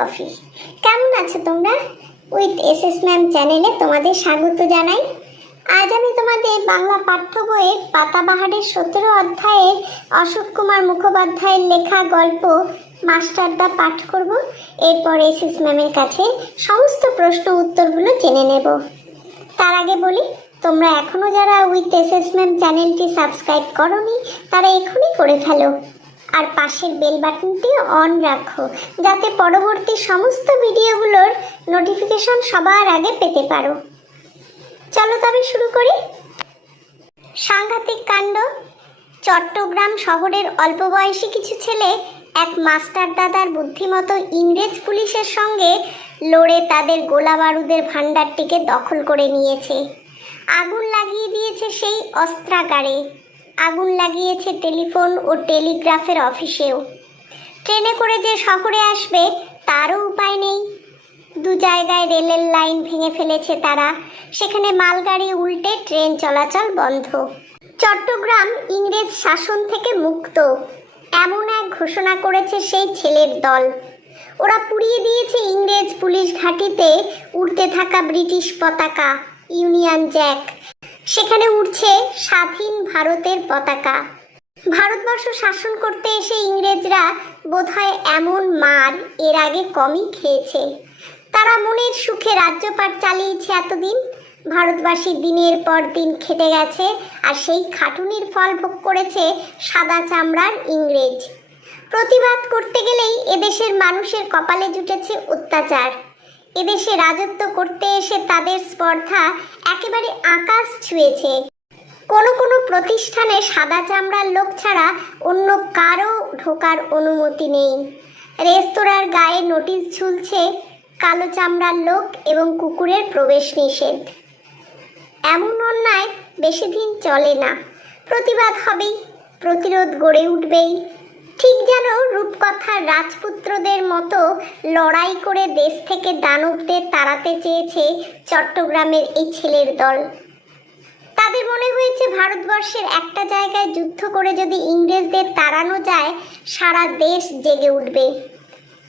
Coffee. কেমন আছো তোমরা? উইথ এসএস ম্যাম চ্যানেলে তোমাদের স্বাগত জানাই। আজ আমি তোমাদের বাংলা পাঠ্য বইয়ের পাতাবাহারের 17 অধ্যায়ের অশোক কুমার মুখোপাধ্যায়ের লেখা গল্প মাস্টারদা পাঠ করব। এরপর এসএস ম্যামের কাছে সমস্ত প্রশ্ন উত্তরগুলো জেনে নেব। তার আগে বলি, তোমরা এখনো যারা উইথ এসএস ম্যাম চ্যানেলটি সাবস্ক্রাইব করোনি তারা এখনই করে ফেলো, আর পাশের বেল বাটনটি অন রাখো যাতে পরবর্তী সমস্ত ভিডিওগুলোর নোটিফিকেশন সবার আগে পেতে পারো। চলো তবে শুরু করি। সাংঘাতিক কাণ্ড। চট্টগ্রাম শহরের অল্প বয়সী কিছু ছেলে এক মাস্টার দাদার বুদ্ধিমতো ইংরেজ পুলিশের সঙ্গে লড়ে তাদের গোলা বারুদের ভাণ্ডারটিকে দখল করে নিয়েছে। আগুন লাগিয়ে দিয়েছে সেই অস্ত্রাগারে, আগুন লাগিয়েছে টেলিফোন ও টেলিগ্রাফের অফিসেও। ট্রেনে করে যে শহরে আসবে তারও উপায় নেই। দু জায়গায় রেলের লাইন ভেঙে ফেলেছে তারা, সেখানে মালগাড়ি উল্টে ট্রেন চলাচল বন্ধ। চট্টগ্রাম ইংরেজ শাসন থেকে মুক্ত এমন এক ঘোষণা করেছে সেই ছেলের দল। ওরা পুড়িয়ে দিয়েছে ইংরেজ পুলিশ ঘাঁটিতে উড়তে থাকা ব্রিটিশ পতাকা, ইউনিয়ন জ্যাক। সেখানে উঠছে স্বাধীন ভারতের পতাকা। ভারতবর্ষ শাসন করতে এসে ইংরেজরা বোধহয় এমন মার এর আগে কমই খেয়েছে। তারা মনের সুখে রাজ্যপাট চালিয়েছে এতদিন। ভারতবাসী দিনের পর দিন খেটে গেছে, আর সেই খাটুনির ফল ভোগ করেছে সাদা চামড়ার ইংরেজ। প্রতিবাদ করতে গেলেই এদেশের মানুষের কপালে জুটেছে অত্যাচার। এদেশে রাজত্ব করতে এসে তাদের স্পর্ধা একেবারে আকাশ ছুঁয়েছে। কোনো কোনো প্রতিষ্ঠানে সাদা চামড়ার লোক ছাড়া অন্য কারো ঢোকার অনুমতি নেই। রেস্তোরাঁর গায়ে নোটিশ ঝুলছে কালো চামড়ার লোক এবং কুকুরের প্রবেশ নিষেধ। এমন অন্যায় বেশি দিন চলে না। প্রতিবাদ হবেই, প্রতিরোধ গড়ে উঠবেই। ঠিক যেন রূপকথার রাজপুত্রদের মতো লড়াই করে দেশ থেকে দানবদের তাড়াতে চেয়েছে চট্টগ্রামের এই ছেলের দল। তাদের মনে হয়েছে ভারতবর্ষের একটা জায়গায় যুদ্ধ করে যদি ইংরেজদের তাড়ানো যায় সারা দেশ জেগে উঠবে।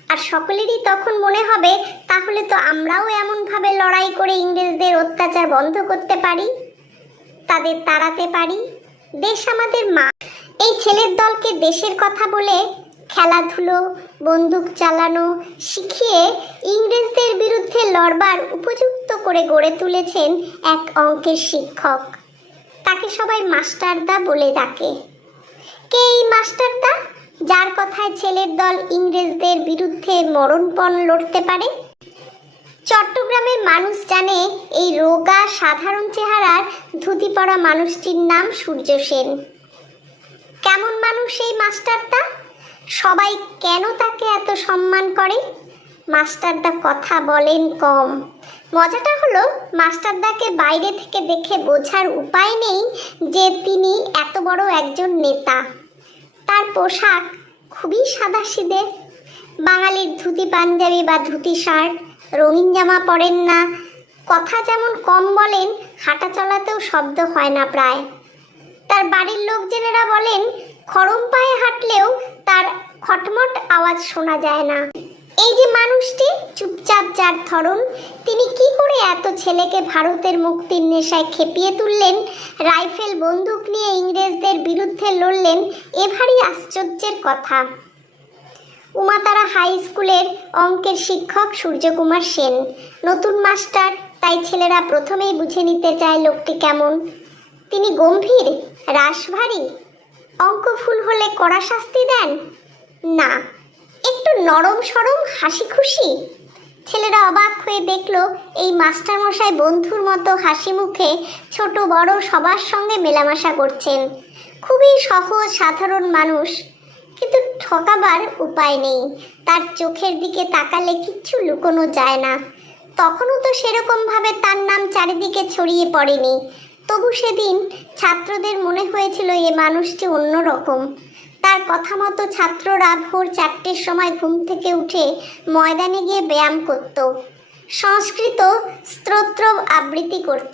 আর সকলেরই তখন মনে হবে তাহলে তো আমরাও এমনভাবে লড়াই করে ইংরেজদের অত্যাচার বন্ধ করতে পারি, তাদের তাড়াতে পারি। দেশ আমাদের মা। এই ছেলের দলকে দেশের কথা বলে খেলাধুলো, বন্দুক চালানো শিখিয়ে ইংরেজদের বিরুদ্ধে লড়বার উপযুক্ত করে গড়ে তুলেছেন এক অঙ্কের শিক্ষক। তাকে সবাই মাস্টারদা বলে ডাকে। কে এই মাস্টারদা, যার কথায় ছেলের দল ইংরেজদের বিরুদ্ধে মরণপণ লড়তে পারে? চট্টগ্রামের মানুষ জানে এই রোগা সাধারণ চেহারার ধুতি পরা মানুষটির নাম সূর্য সেন। কেমন মানুষ এই মাস্টারদা? সবাই কেন তাকে এত সম্মান করে? মাস্টারদা কথা বলেন কম। মজাটা হলো মাস্টারদাকে বাইরে থেকে দেখে বোঝার উপায় নেই যে তিনি এত বড় একজন নেতা। তার পোশাক খুবই সাদাসিধে। বাঙালির ধুতি পাঞ্জাবি বা ধুতি শার্ট, রঙিন জামা পরেন না। কথা যেমন কম বলেন, হাঁটা চলাতেও শব্দ হয় না প্রায়। তার বাড়ির লোকজনেরা বলেন খড়ম পায়ে হাঁটলেও তার খটমট আওয়াজ শোনা যায় না। এই যে মানুষটি চুপচাপ যার ধরন, তিনি কি করে এত ছেলেকে ভারতের মুক্তির নেশায় খেপিয়ে তুললেন, রাইফেল বন্দুক নিয়ে ইংরেজদের বিরুদ্ধে লড়লেন, এ ভারী আশ্চর্যের কথা। উমাতারা হাই স্কুলের অঙ্কের শিক্ষক সূর্যকুমার সেন নতুন মাস্টার, তাই ছেলেরা প্রথমেই বুঝে নিতে চায় লোকটি কেমন। তিনি গম্ভীর, রাশভারী, অঙ্ক ভুল হলে কড়া শাস্তি দেন? না, একটু নরম সরম হাসি খুশি। ছেলেরা অবাক হয়ে দেখল এই মাস্টারমশাই বন্ধুর মতো হাসি মুখে ছোট বড় সবার সঙ্গে মেলামেশা করছেন। খুবই সহজ সাধারণ মানুষ, কিন্তু ঠকাবার উপায় নেই। তার চোখের দিকে তাকালে কিচ্ছু লুকোনো যায় না। তখনও তো সেরকমভাবে তার নাম চারিদিকে ছড়িয়ে পড়েনি। তবু সেদিন ছাত্রদের মনে হয়েছিল এ মানুষটি অন্যরকম। তার কথা মতো ছাত্ররা ভোর 4টের সময় ঘুম থেকে উঠে ময়দানে গিয়ে ব্যায়াম করত, সংস্কৃত স্তোত্র আবৃত্তি করত।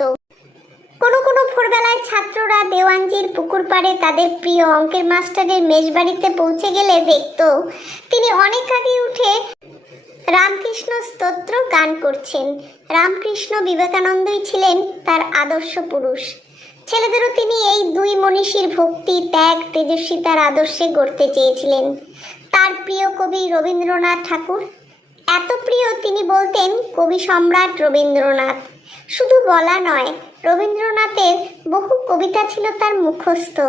কোনো কোনো ভোরবেলায় ছাত্ররা দেওয়ানজির পুকুর পাড়ে তাদের প্রিয় অঙ্কের মাস্টারের মেজবাড়িতে পৌঁছে গেলে দেখত তিনি অনেক আগে উঠে রামকৃষ্ণ স্তোত্র গান করছেন। রামকৃষ্ণ বিবেকানন্দই ছিলেন তার আদর্শ পুরুষ। ছেলেদেরও তিনি এই দুই মনীষীর ভক্তি, ত্যাগ, তেজস্বিতার আদর্শে গড়তে চেয়েছিলেন। তার প্রিয় কবি রবীন্দ্রনাথ ঠাকুর, এত প্রিয় তিনি বলতেন কবি সম্রাট রবীন্দ্রনাথ। শুধু বলা নয়, রবীন্দ্রনাথের বহু কবিতা ছিল তার মুখস্থ।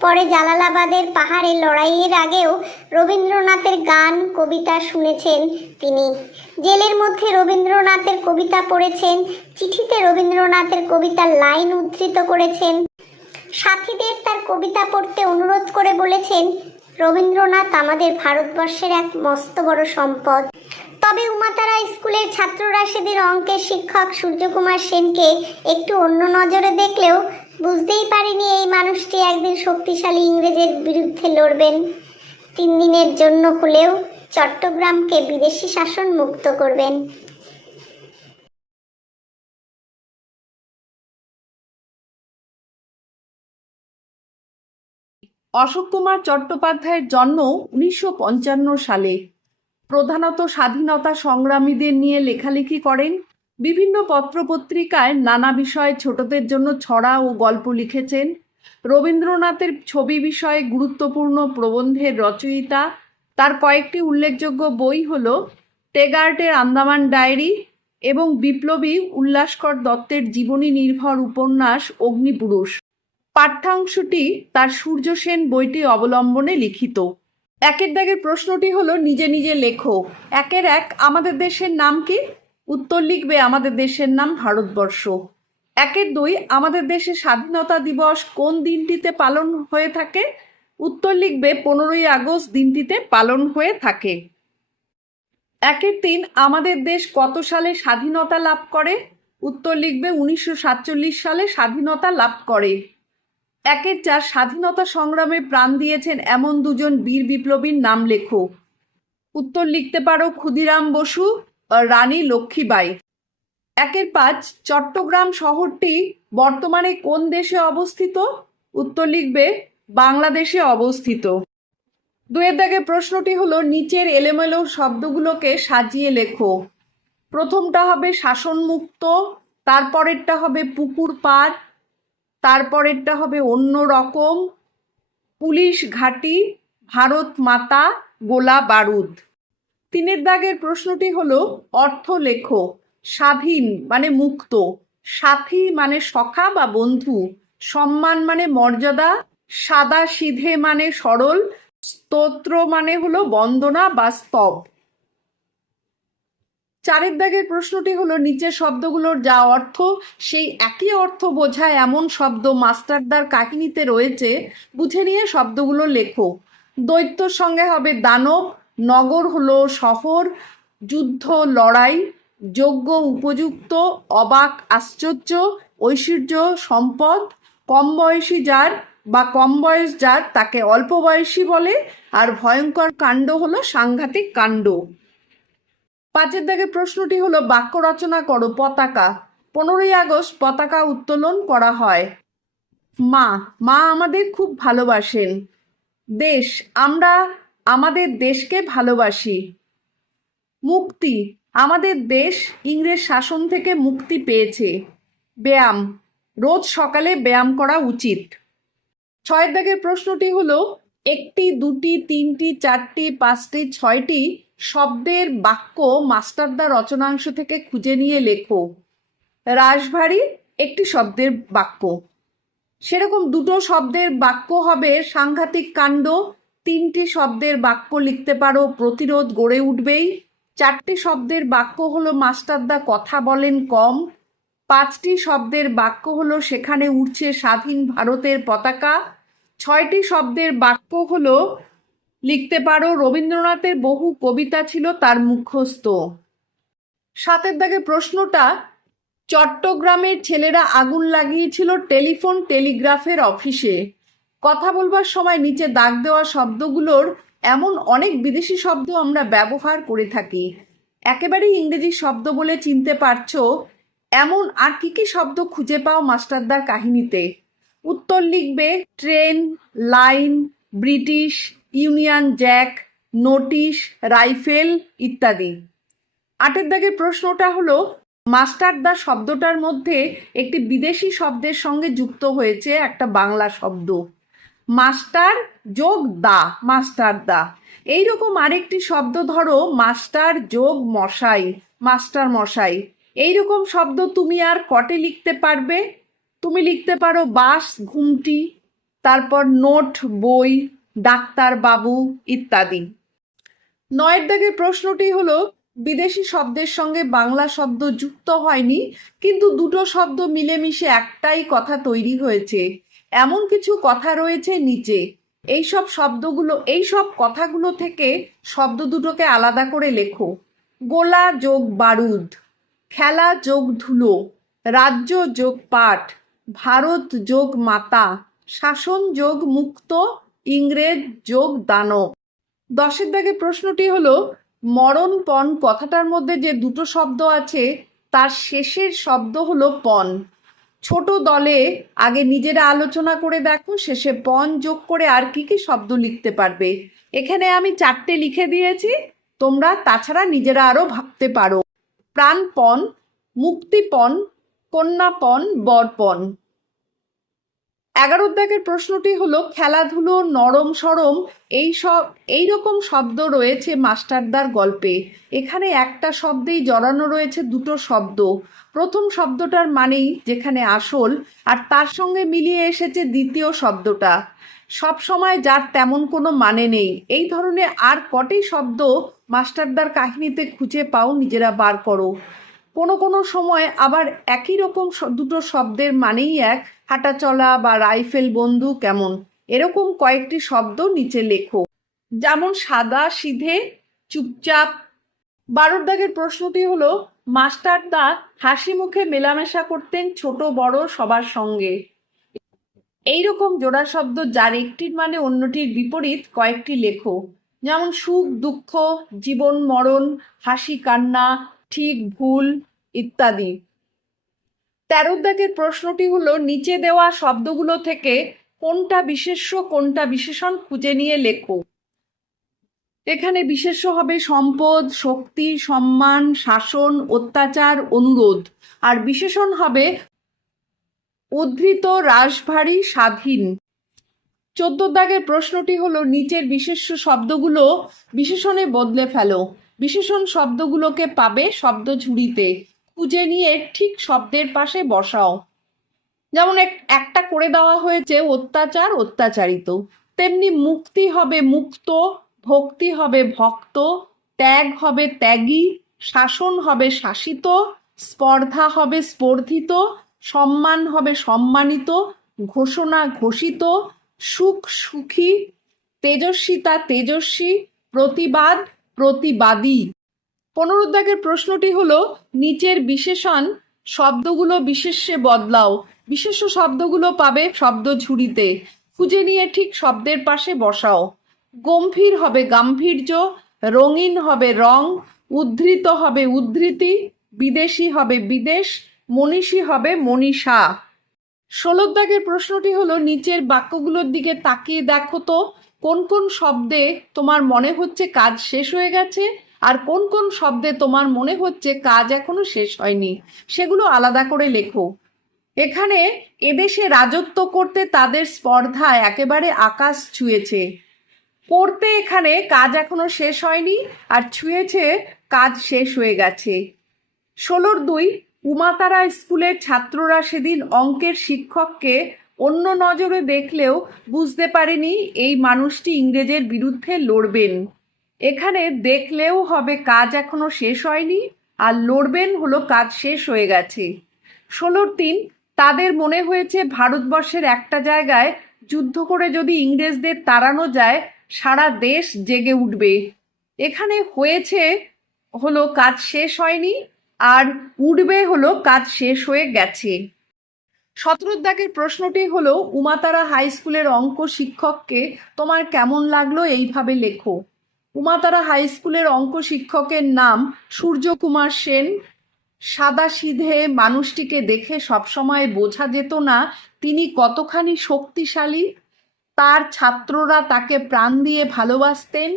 পরে জালালাবাদের পাহাড়ে লড়াইয়ের আগেও রবীন্দ্রনাথের গান, কবিতা শুনেছেন তিনি। জেলের মধ্যে রবীন্দ্রনাথের কবিতা পড়েছেন, চিঠিতে রবীন্দ্রনাথের কবিতার লাইন উদ্ধৃত করেছেন, সাথীদের তার কবিতা পড়তে অনুরোধ করে বলেছেন, রবীন্দ্রনাথ আমাদের ভারতবর্ষের এক মস্ত বড় সম্পদ। তবে উমাতারা স্কুলের ছাত্ররা সেদিন অঙ্কের শিক্ষক সূর্যকুমার সেনকে একটু অন্য নজরে দেখলেও বুঝতেই পারেনি এই মানুষটি একদিন শক্তিশালী ইংরেজের বিরুদ্ধে লড়বেন। 3 দিনের জন্য হলেও চট্টগ্রামকে বিদেশি শাসন মুক্ত করবেন। অশোক কুমার চট্টোপাধ্যায়ের জন্ম 1955 সালে। প্রধানত স্বাধীনতা সংগ্রামীদের নিয়ে লেখালেখি করেন। বিভিন্ন পত্রপত্রিকায় নানা বিষয়ে ছোটদের জন্য ছড়া ও গল্প লিখেছেন। রবীন্দ্রনাথের ছবি বিষয়ে গুরুত্বপূর্ণ প্রবন্ধের রচয়িতা। তার কয়েকটি উল্লেখযোগ্য বই হল টেগার্টের আন্দামান ডায়েরি এবং বিপ্লবী উল্লাসকর দত্তের জীবনী নির্ভর উপন্যাস অগ্নিপুরুষ। পাঠ্যাংশটি তার সূর্য সেন বইটি অবলম্বনে লিখিত। 1 দাগের প্রশ্নটি হলো নিজে নিজে লেখো। 1 আমাদের দেশের নাম কি? উত্তর লিখবে আমাদের দেশের নাম ভারতবর্ষ। 2 আমাদের দেশে স্বাধীনতা দিবস কোন দিনটিতে পালন হয়ে থাকে? উত্তর লিখবে 15ই আগস্ট দিনটিতে পালন হয়ে থাকে। 3 আমাদের দেশ কত সালে স্বাধীনতা লাভ করে? উত্তর লিখবে 1947 সালে স্বাধীনতা লাভ করে। 4 স্বাধীনতা সংগ্রামে প্রাণ দিয়েছেন এমন 2জন বীর বিপ্লবীর নাম লেখো। উত্তর লিখতে পারো ক্ষুদিরাম বসু আর রানী লক্ষ্মীবাঈ। 5 চট্টগ্রাম শহরটি বর্তমানে কোন দেশে অবস্থিত? উত্তর লিখবে বাংলাদেশে অবস্থিত। 2 দাগের প্রশ্নটি হলো নিচের এলোমেলো শব্দগুলোকে সাজিয়ে লেখো। প্রথমটা হবে শাসনমুক্ত, তারপরেরটা হবে পুকুর পাড়, তারপরেরটা হবে অন্য রকম, পুলিশ ঘাঁটি, ভারত মাতা, গোলা বারুদ। 3 দাগের প্রশ্নটি হলো অর্থ লেখো। স্বাধীন মানে মুক্ত, সাথী মানে সখা বা বন্ধু, সম্মান মানে মর্যাদা, সাদা সিধে মানে সরল, স্তোত্র মানে হলো বন্দনা বা স্তব। 4 দাগের প্রশ্নটি হলো নিচের শব্দগুলোর যা অর্থ সেই একই অর্থ বোঝায় এমন শব্দ মাস্টারদার কাহিনীতে রয়েছে, বুঝে নিয়ে শব্দগুলো লেখো। দৈত্যর সঙ্গে হবে দানব, নগর হলো শহর, যুদ্ধ লড়াই, যোগ্য উপযুক্ত, অবাক আশ্চর্য, ঐশ্বর্য সম্পদ, কম বয়সী যার বা কম বয়স যার তাকে অল্প বয়সী বলে, আর ভয়ঙ্কর কাণ্ড হলো সাংঘাতিক কাণ্ড। 5 দাগের প্রশ্নটি হলো বাক্য রচনা করো। পতাকা। 15ই আগস্ট পতাকা উত্তোলন করা হয়। মা, মা আমাদের খুব ভালোবাসেন। দেশ, আমরা আমাদের দেশকে ভালোবাসি। মুক্তি, আমাদের দেশ ইংরেজ শাসন থেকে মুক্তি পেয়েছে। ব্যায়াম, রোজ সকালে ব্যায়াম করা উচিত। 6 দাগের প্রশ্নটি হলো 1টি, 2টি, 3টি, 4টি, 5টি, 6টি শব্দের বাক্য মাস্টারদা রচনাংশ থেকে খুঁজে নিয়ে লেখো। রাশভারী একটি শব্দের বাক্য। সেরকম 2টো শব্দের বাক্য হবে সাংঘাতিক কাণ্ড। 3টি শব্দের বাক্য লিখতে পারো প্রতিরোধ গড়ে উঠবেই। 4টি শব্দের বাক্য হলো মাস্টারদা কথা বলেন কম। 5টি শব্দের বাক্য হলো সেখানে উঠছে স্বাধীন ভারতের পতাকা। 6টি শব্দের বাক্য হলো লিখতে পারো রবীন্দ্রনাথের বহু কবিতা ছিল তার মুখস্থ। 7 দাগে প্রশ্নটা, চট্টগ্রামের ছেলেরা আগুন লাগিয়েছিল টেলিফোন টেলিগ্রাফের অফিসে। কথা বলবার সময় নিচে দাগ দেওয়া শব্দগুলোর এমন অনেক বিদেশি শব্দ আমরা ব্যবহার করে থাকি। একেবারেই ইংরেজি শব্দ বলে চিনতে পারছো এমন আর কি কি শব্দ খুঁজে পাও মাস্টারদার কাহিনীতে? উত্তর লিখবে train, line, British, union Jack, notice, rifle ইত্যাদি। 8 দাগের প্রশ্নটা হলো মাস্টারদা শব্দটার মধ্যে একটি বিদেশি শব্দের সঙ্গে যুক্ত হয়েছে একটা বাংলা শব্দ, মাস্টার যোগ দা, মাস্টারদা। এইরকম আরেকটি শব্দ ধরো মাস্টার যোগ মশাই, মাস্টার মশাই। এইরকম শব্দ তুমি আর কটে লিখতে পারবে? তুমি লিখতে পারো বাস, ঘুমটি, তারপর নোট, বই, ডাক্তার বাবু ইত্যাদি। 9 দাগের প্রশ্নটি হলো বিদেশি শব্দের সঙ্গে বাংলা শব্দ যুক্ত হয়নি, কিন্তু দুটো শব্দ মিলেমিশে একটাই কথা তৈরি হয়েছে, এমন কিছু কথা রয়েছে নিচে। এইসব কথাগুলো থেকে শব্দ দুটোকে আলাদা করে লেখো। গোলা যোগ বারুদ, খেলা যোগ ধুলো, রাজ্য যোগ পাট, ভারত যোগ মাতা, শাসন যোগ মুক্ত, ইংরেজ যোগ দানব। 10 দাগের প্রশ্নটি হলো মরণ পণ কথাটার মধ্যে যে দুটো শব্দ আছে তার শেষের শব্দ হলো পণ। ছোট দলে আগে নিজেরা আলোচনা করে দেখো, শেষে পণ যোগ করে আর কি কি শব্দ লিখতে পারবে। এখানে আমি 4টে লিখে দিয়েছি, তোমরা তাছাড়া নিজেরা আরো ভাবতে পারো। প্রাণপণ, মুক্তিপণ, কন্যাপণ, বরপণ। 11 দাগের প্রশ্নটি হলো খেলাধুলো, নরম সরম এইরকম শব্দ রয়েছে মাস্টারদার গল্পে। এখানে একটা শব্দেই জড়ানো রয়েছে দুটো শব্দ। প্রথম শব্দটার মানেই যেখানে আসল, আর তার সঙ্গে মিলিয়ে এসেছে দ্বিতীয় শব্দটা। সব সময় যার তেমন কোনো মানে নেই। এই ধরনের আর কটি শব্দ মাস্টারদার কাহিনীতে খুঁজে পাও, নিজেরা বার করো। কোনো কোনো সময় আবার একই রকম দুটো শব্দের মানেই এক, হাঁটা চলা বা রাইফেল বন্দুক কেমন, এরকম কয়েকটি শব্দ নিচে লেখো, যেমন সাদা সিধে, চুপচাপ। 12 দাগের প্রশ্নটি হলো মাস্টারদা হাসি মুখে মেলামেশা করতেন ছোট বড় সবার সঙ্গে। এইরকম জোড়া শব্দ যার একটির মানে অন্যটির বিপরীত কয়েকটি লেখো, যেমন সুখ দুঃখ, জীবন মরণ, হাসি কান্না, ঠিক ভুল ইত্যাদি। 13 দাগের প্রশ্নটি হলো নিচে দেওয়া শব্দগুলো থেকে কোনটা বিশেষ্য কোনটা বিশেষণ খুঁজে নিয়ে লেখো। এখানে বিশেষ্য হবে সম্পদ, শক্তি, সম্মান, শাসন, অত্যাচার, অনুরোধ, আর বিশেষণ হবে উদ্ধৃত, রাশভারী, স্বাধীন। 14 দাগের প্রশ্নটি হলো নিচের বিশেষ্য শব্দগুলো বিশেষণে বদলে ফেলো। বিশেষণ শব্দগুলোকে পাবে শব্দ ঝুড়িতে, খুঁজে নিয়ে ঠিক শব্দের পাশে বসাও। যেমন একটা করে দেওয়া হয়েছে অত্যাচার, অত্যাচারিত। তেমনি মুক্তি হবে মুক্ত, ভক্তি হবে ভক্ত, ত্যাগ হবে ত্যাগী, শাসন হবে শাসিত, স্পর্ধা হবে স্পর্ধিত, সম্মান হবে সম্মানিত, ঘোষণা ঘোষিত, সুখ সুখী, তেজস্বিতা তেজস্বী, প্রতিবাদ প্রতিবাদী। 15 দাগের প্রশ্নটি হলো নিচের বিশেষণ শব্দগুলো বিশেষ্যে বদলাও। বিশেষ্য শব্দগুলো পাবে শব্দ ঝুড়িতে, খুঁজে নিয়ে ঠিক শব্দের পাশে বসাও। গম্ভীর হবে গাম্ভীর্য, রঙিন হবে রং, উদ্ধৃত হবে উদ্ধৃতি, বিদেশি হবে বিদেশ, মনীষী হবে মনীষা। 16 দাগের প্রশ্নটি হলো নিচের বাক্যগুলোর দিকে তাকিয়ে দেখো তো কোন কোন শব্দে তোমার মনে হচ্ছে কাজ শেষ হয়ে গেছে, আর কোন কোন শব্দে তোমার মনে হচ্ছে কাজ এখনো শেষ হয়নি, সেগুলো আলাদা করে লেখো। এখানে এদেশে রাজত্ব করতে তাদের স্পর্ধা একেবারে আকাশ ছুঁয়েছে। করতে এখানে কাজ এখনো শেষ হয়নি, আর ছুঁয়েছে কাজ শেষ হয়ে গেছে। 16-2 উমাতারা স্কুলের ছাত্ররা সেদিন অঙ্কের শিক্ষককে অন্য নজরে দেখলেও বুঝতে পারেনি এই মানুষটি ইংরেজের বিরুদ্ধে লড়বেন। এখানে দেখলেও হবে কাজ এখনো শেষ হয়নি, আর লড়বেন হলো কাজ শেষ হয়ে গেছে। 16-3 তাদের মনে হয়েছে ভারতবর্ষের একটা জায়গায় যুদ্ধ করে যদি ইংরেজদের তাড়ানো যায় সারা দেশ জেগে উঠবে। এখানে হয়েছে হলো কাজ শেষ হয়নি, আর উঠবে হলো কাজ শেষ হয়ে গেছে। 17 দাগের প্রশ্নটি হলো উমাতারা হাই স্কুলের অঙ্ক শিক্ষককে তোমার কেমন লাগলো এইভাবে লেখো। উমাতারা হাই স্কুলের অঙ্ক শিক্ষকের নাম সূর্যকুমার সেন। সাদাসিধে মানুষটিকে দেখে সবসময় বোঝা যেত না তিনি কতখানি শক্তিশালী। তার ছাত্ররা তাকে প্রাণ দিয়ে ভালোবাসতেন।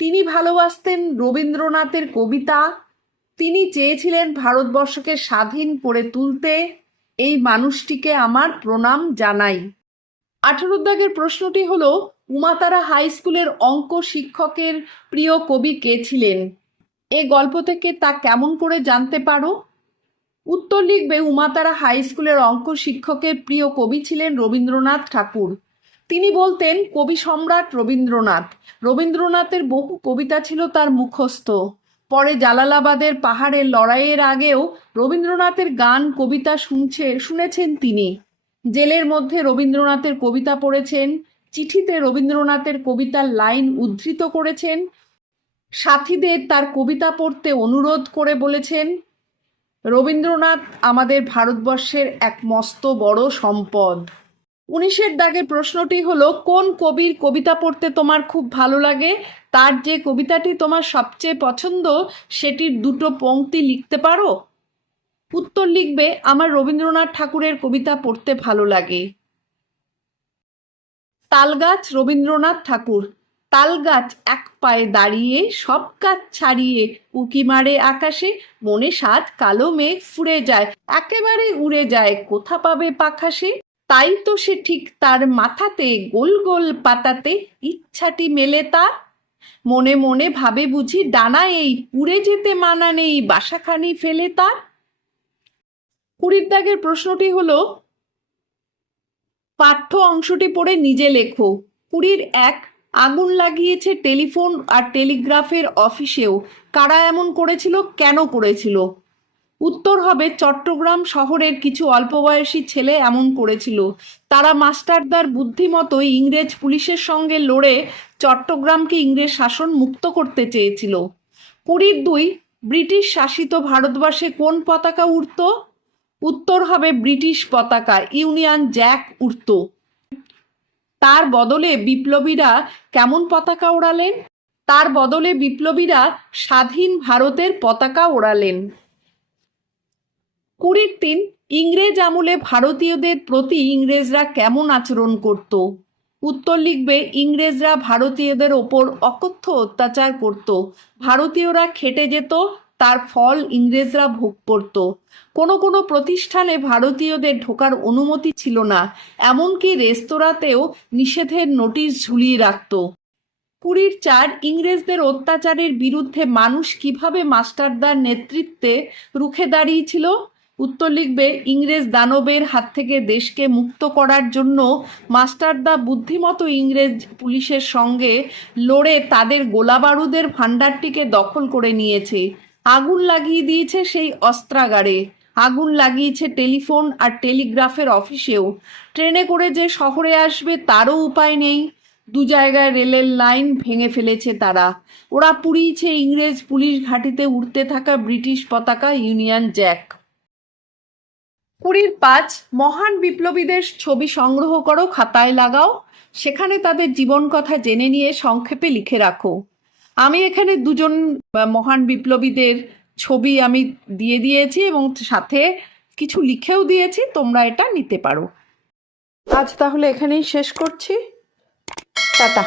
তিনি ভালোবাসতেন রবীন্দ্রনাথের কবিতা, তিনি চেয়েছিলেন ভারতবর্ষকে স্বাধীন করে তুলতে। এই মানুষটিকে আমার প্রণাম জানাই। 18 দাগের প্রশ্নটি হলো, উমাতারা হাই স্কুলের অঙ্ক শিক্ষকের প্রিয় কবি কে ছিলেন? এই গল্প থেকে তা কেমন করে জানতে পারো? উত্তর লিখবে, উমাতারা হাই স্কুলের অঙ্ক শিক্ষকের প্রিয় কবি ছিলেন রবীন্দ্রনাথ ঠাকুর। তিনি বলতেন কবি সম্রাট রবীন্দ্রনাথ। রবীন্দ্রনাথের বহু কবিতা ছিল তার মুখস্থ। পরে জালালাবাদের পাহাড়ের লড়াইয়ের আগেও রবীন্দ্রনাথের গান কবিতা শুনেছেন তিনি। জেলের মধ্যে রবীন্দ্রনাথের কবিতা পড়েছেন, চিঠিতে রবীন্দ্রনাথের কবিতার লাইন উদ্ধৃত করেছেন, সাথীদের তার কবিতা পড়তে অনুরোধ করে বলেছেন। রবীন্দ্রনাথ আমাদের ভারতবর্ষের এক মস্ত বড় সম্পদ। 19 দাগের প্রশ্নটি হলো, কোন কবির কবিতা পড়তে তোমার খুব ভালো লাগে? তার যে কবিতাটি তোমার সবচেয়ে পছন্দ সেটির দুটো পংক্তি লিখতে পারো? উত্তর লিখবে, আমার রবীন্দ্রনাথ ঠাকুরের কবিতা পড়তে ভালো লাগে। তালগাছ রবীন্দ্রনাথ ঠাকুর। তাল গাছ এক পায়ে দাঁড়িয়ে, সব গাছ ছাড়িয়ে উকি মারে আকাশে, মনে সাত কালো মেঘ ফুরে যায়, একেবারে উড়ে যায়, কোথা পাবে পাখা সে? তাই তো সে ঠিক তার মাথাতে, গোল গোল পাতাতে ইচ্ছাটি মেলে তার। মনে মনে ভাবে বুঝি ডানা এই, উড়ে যেতে মানা নেই, বাসাখানি ফেলে তার। 20 দাগের প্রশ্নটি হলো, পাঠ্য অংশটি পড়ে নিজে লেখো। 20-1, আগুন লাগিয়েছে টেলিফোন আর টেলিগ্রাফের অফিসেও। কারা এমন করেছিল, কেন করেছিল? উত্তর হবে, চট্টগ্রাম শহরের কিছু অল্পবয়সী ছেলে এমন করেছিল। তারা মাস্টারদার বুদ্ধিমতো ইংরেজ পুলিশের সঙ্গে লড়ে চট্টগ্রামকে ইংরেজ শাসন মুক্ত করতে চেয়েছিল। 20-2, ব্রিটিশ শাসিত ভারতবর্ষে কোন পতাকা উড়ত? উত্তর হবে ব্রিটিশ পতাকা, ইউনিয়ন জ্যাক উড়ত। তার বদলে বিপ্লবীরা কেমন পতাকা ওড়ালেন? তার বদলে বিপ্লবীরা স্বাধীন ভারতের পতাকা ওড়ালেন। 20-3, ইংরেজ আমলে ভারতীয়দের প্রতি ইংরেজরা কেমন আচরণ করত? উত্তর লিখবে, ইংরেজরা ভারতীয়দের ওপর অকথ্য অত্যাচার করত। ভারতীয়রা খেটে যেত, তার ফল ইংরেজরা ভোগ করত। কোনো কোনো প্রতিষ্ঠানে ভারতীয়দের ঢোকার অনুমতি ছিল না, এমনকি রেস্তোরাঁতেও নিষেধের নোটিশ ঝুলিয়ে রাখত। 20-4, ইংরেজদের অত্যাচারের বিরুদ্ধে মানুষ কিভাবে মাস্টারদার নেতৃত্বে রুখে দাঁড়িয়েছিল? উত্তর লিখবে, ইংরেজ দানবের হাত থেকে দেশকে মুক্ত করার জন্য মাস্টারদা বুদ্ধিমতো ইংরেজ পুলিশের সঙ্গে লড়ে তাদের গোলাবারুদের ভাণ্ডারটিকে দখল করে নিয়েছে। আগুন লাগিয়ে দিয়েছে সেই অস্ত্রাগারে, আগুন লাগিয়েছে টেলিফোন আর টেলিগ্রাফের অফিসেও। ট্রেনে করে যে শহরে আসবে তারও উপায় নেই। 2 জায়গায় রেলের লাইন ভেঙে ফেলেছে তারা। ওরা পুড়িয়েছে ইংরেজ পুলিশ ঘাঁটিতে উড়তে থাকা ব্রিটিশ পতাকা, ইউনিয়ন জ্যাক। 20-5, মহান বিপ্লবীদের ছবি সংগ্রহ করো, খাতায় লাগাও। সেখানে তাদের জীবন কথা জেনে নিয়ে সংক্ষেপে লিখে রাখো। আমি এখানে 2 মহান বিপ্লবীদের ছবি আমি দিয়ে দিয়েছি এবং সাথে কিছু লিখেও দিয়েছি, তোমরা এটা নিতে পারো। আজ তাহলে এখানেই শেষ করছি। টাটা।